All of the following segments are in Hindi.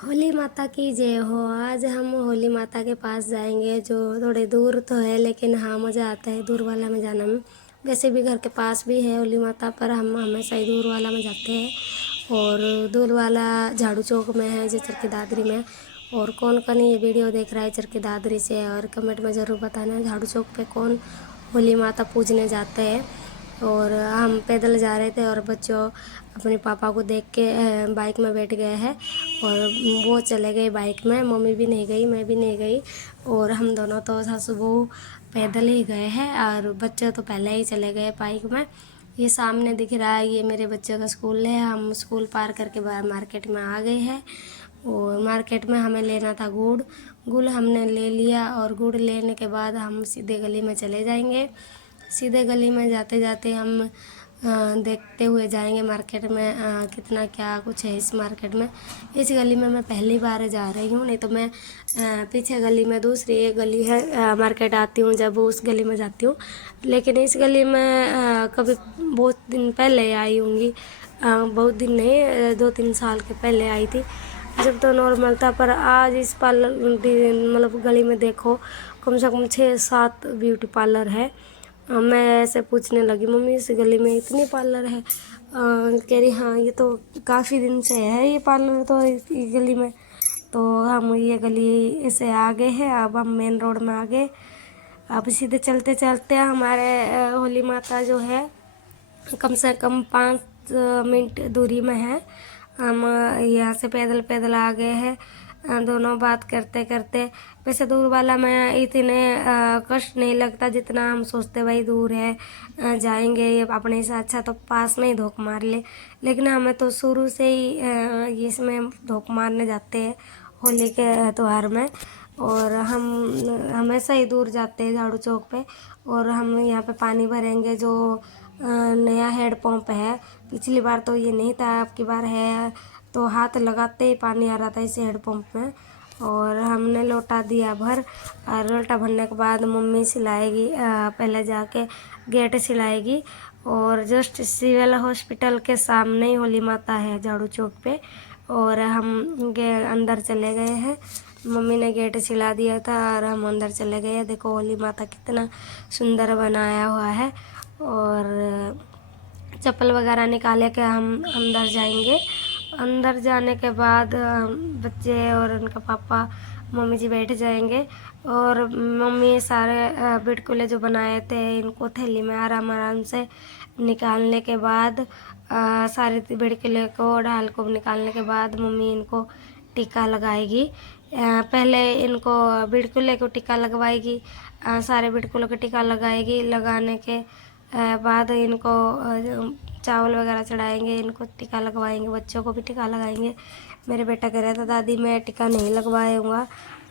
होली माता की जय हो। आज हम होली माता के पास जाएंगे, जो थोड़े दूर तो है लेकिन हाँ मज़ा आता है दूर वाला में जाने में। वैसे भी घर के पास भी है होली माता, पर हम हमेशा ही दूर वाला में जाते हैं। और दूर वाला झाड़ू चौक में है, जो चरखी दादरी में। और कौन कौन ये वीडियो देख रहा है चरखी दादरी से, और कमेंट में ज़रूर बताना झाड़ू चौक पे कौन होली माता पूजने जाते हैं। और हम पैदल जा रहे थे और बच्चों अपने पापा को देख के बाइक में बैठ गए हैं और वो चले गए बाइक में। मम्मी भी नहीं गई, मैं भी नहीं गई, और हम दोनों तो सासू बहू पैदल ही गए हैं, और बच्चे तो पहले ही चले गए बाइक में। ये सामने दिख रहा है, ये मेरे बच्चे का स्कूल है। हम स्कूल पार करके बाहर मार्केट में आ गए हैं। और मार्केट में हमें लेना था गुड़ हमने ले लिया, और गुड़ लेने के बाद हम सीधे गली में चले जाएंगे। सीधे गली में जाते जाते हम देखते हुए जाएंगे मार्केट में कितना क्या कुछ है इस मार्केट में। इस गली में मैं पहली बार जा रही हूँ, नहीं तो मैं पीछे गली में दूसरी एक गली है मार्केट आती हूँ, जब उस गली में जाती हूँ। लेकिन इस गली में कभी बहुत दिन पहले आई होंगी, बहुत दिन नहीं, 2-3 साल के पहले आई थी, जब तो नॉर्मल था। पर आज इस पार्लर मतलब गली में देखो कम से कम 6-7 ब्यूटी पार्लर है। मैं ऐसे पूछने लगी, मम्मी इस गली में इतनी पार्लर है? कह रही हाँ, ये तो काफ़ी दिन से है ये पार्लर तो इस गली में। तो हम ये गली से आ गए हैं, अब हम मेन रोड में आ गए। अब सीधे चलते चलते हमारे होली माता जो है कम से कम 5 मिनट दूरी में है। हम यहाँ से पैदल पैदल आ गए हैं, दोनों बात करते करते। वैसे दूर वाला में इतने कष्ट नहीं लगता जितना हम सोचते भाई दूर है, जाएंगे ये अपने से अच्छा तो पास में ही धोख मार ले। लेकिन हमें तो शुरू से ही इसमें धोख मारने जाते हैं होली के त्यौहार में। और हम हमेशा ही दूर जाते हैं झाड़ू चौक पे। और हम यहाँ पे पानी भरेंगे, जो नया हेड पंप है। पिछली बार तो ये नहीं था, अब की बार है, तो हाथ लगाते ही पानी आ रहा था इस हेड पंप में। और हमने लोटा दिया भर, और लोटा भरने के बाद मम्मी सिलाएगी, पहले जाके गेट सिलाएगी। और जस्ट सिविल हॉस्पिटल के सामने ही होली माता है झाड़ू चौक पे। और हम अंदर चले गए हैं, मम्मी ने गेट सिला दिया था और हम अंदर चले गए। देखो होली माता कितना सुंदर बनाया हुआ है। और चप्पल वगैरह निकाले के हम अंदर जाएंगे। अंदर जाने के बाद बच्चे और उनका पापा मम्मी जी बैठ जाएंगे। और मम्मी सारे बिटकुले जो बनाए थे इनको थैली में आराम आराम से निकालने के बाद सारे बिटकुले को डाल को निकालने के बाद मम्मी इनको टीका लगाएगी। पहले इनको बिटकुले को टीका लगवाएगी, सारे बिटकुलों को टीका लगाएगी। लगाने के बाद इनको चावल वगैरह चढ़ाएंगे, इनको टिक्का लगवाएंगे, बच्चों को भी टिक्का लगाएंगे। मेरे बेटा कह रहा था दादी मैं टिक्का नहीं लगवाऊंगा,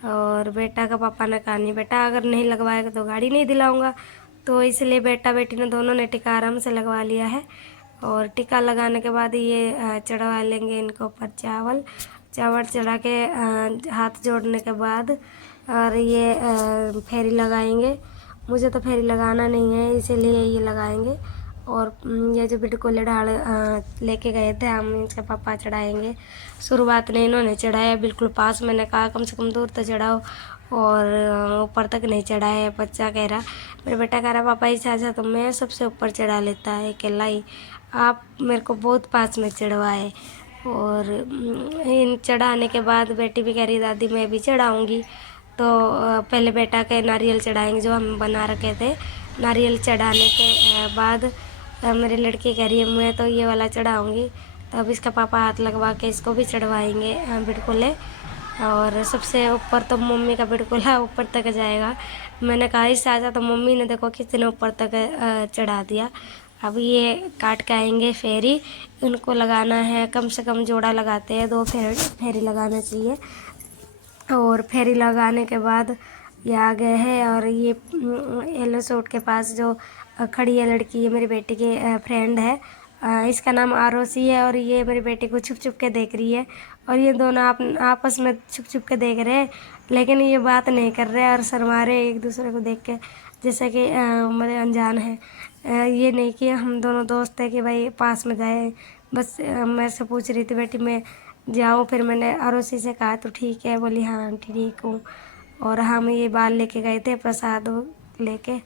और बेटा का पापा ने कहा नहीं बेटा, अगर नहीं लगवाएगा तो गाड़ी नहीं दिलाऊंगा। तो इसलिए बेटा बेटी ने दोनों ने टिक्का आराम से लगवा लिया है। और टिक्का लगाने के बाद ये चढ़वा लेंगे इनको ऊपर चावल चढ़ा के हाथ जोड़ने के बाद, और ये फेरी लगाएंगे। मुझे तो फेरी लगाना नहीं है, इसीलिए ये लगाएंगे। और ये जो बिटकुले ढाल लेके गए थे हम, इसके पापा चढ़ाएंगे। शुरुआत में इन्होंने चढ़ाया बिल्कुल पास, मैंने कहा कम से कम दूर तक चढ़ाओ, और ऊपर तक नहीं चढ़ाया। बच्चा कह रहा, मेरा बेटा कह रहा पापा ऐसा अच्छा तो मैं सबसे ऊपर चढ़ा लेता है, अकेला ही आप मेरे को बहुत पास में चढ़वाए। और इन चढ़ाने के बाद बेटी भी कह रही दादी मैं भी चढ़ाऊँगी। तो पहले बेटा के नारियल चढ़ाएंगे जो हम बना रखे थे। नारियल चढ़ाने के बाद मेरी लड़की कह रही है मैं तो ये वाला चढ़ाऊँगी। तो अब इसका पापा हाथ लगवा के इसको भी चढ़वाएंगे बिटकुले। और सबसे ऊपर तो मम्मी का बिटकुला ऊपर तक जाएगा। मैंने कहा इससे आजा, तो मम्मी ने देखो कितने ऊपर तक चढ़ा दिया। अब ये काट के आएंगे फेरी, इनको लगाना है, कम से कम जोड़ा लगाते हैं, 2 फेरी लगाना चाहिए। और फेरी लगाने के बाद ये आ गए हैं। और ये येलो सूट के पास जो खड़ी है लड़की, ये मेरी बेटी की फ्रेंड है, इसका नाम आरोसी है। और ये मेरी बेटी को छुप छुप के देख रही है, और ये दोनों आपस में छुप छुप के देख रहे हैं, लेकिन ये बात नहीं कर रहे और शर्मा रहे एक दूसरे को देख के, जैसे कि मेरे अनजान है। ये नहीं कि हम दोनों दोस्त हैं कि भाई पास में जाए। बस मैं से पूछ रही थी बेटी मैं जाऊँ। फिर मैंने अड़ोसी से कहा तो ठीक है, बोली हाँ आंटी ठीक हूँ। और हम ये बाल लेके गए थे प्रसाद लेके।